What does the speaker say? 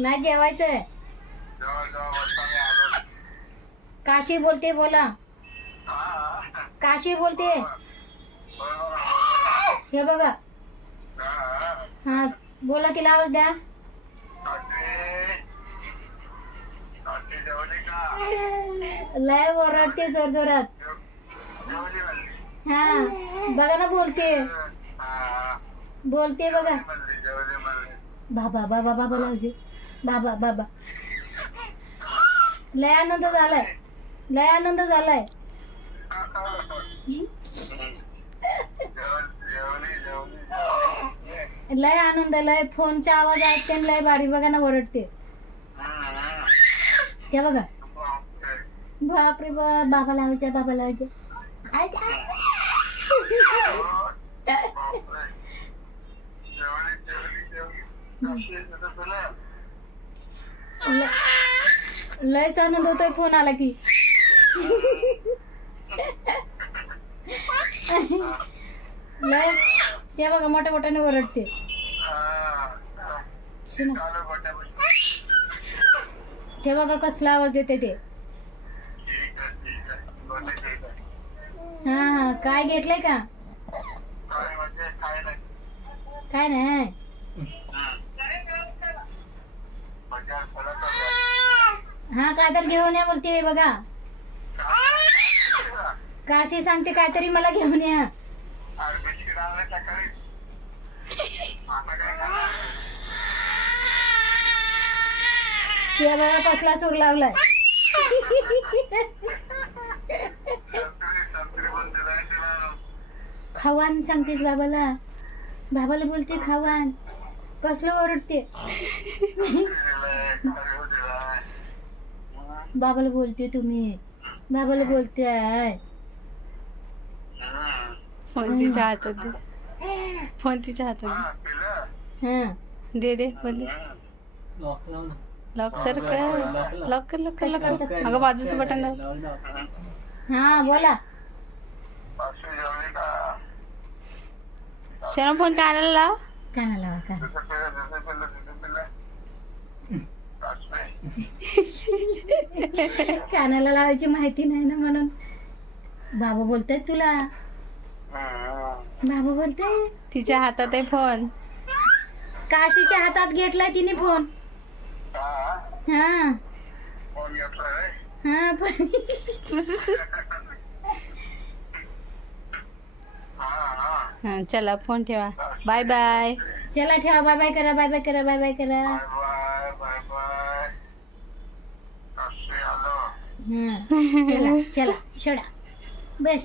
नाही जेवायचंय. काशी बोलते, बोला. काशी बोलते. हे बघा. हा बोला, तिला आवाज द्या. लय ओरडते जोर जोरात. हा बघा ना, बोलते बोलते बघा. बाबा बाबा बाबा लावजे. बाबा बाबा. लय आनंद झालाय, लय आनंद झालाय. लय आनंद, लय फोनचा आवाज ऐकते आणि लय भारी. बघा ना ओरडते. ते बघा. बापरे बाप. बाबा लावायच्या, बाबा लावायच्या. लयच आनंद होतोय फोन आला की. लय. ते बघा मोठ्या मोठ्याने ओरडते. ते बघा कसला आवाज देते ते. हा हा. काय घेतलंय का? काय नाही. हा काय तर घेऊन या बोलते बघा. काशी सांगते काहीतरी मला घेऊन या. ते बघा कसला सूर लावलाय. खावान सांगतेस बाबाला. बाबाला बोलते खावान. कसलं ओरडते. बाबाला बोलते तुम्ही. बाबाला बोलते आहे. फोन तिच्या हातात दे. फोन तिच्या हातात हा दे. दे फोन दे. लॉक तर कर. लॉक कर, लॉक कर, लॉक कर. अगं बाजूचं बटन दाब. हा बोला. शर्मा फोन कानाला लाव. कानाला लावा, कानाला. कानाला लावायची माहिती नाही ना म्हणून. बाबा बोलताय तुला. बाबा बोलताय. तिच्या हातात आहे फोन. काशीच्या हातात घेतलाय तिने फोन. हा हा पण. हा चला फोन ठेवा. Bye bye. चला ठेवा. बाय बाय करा, बाय बाय करा, बाय बाय करा. हा चला चला सोडा. बस.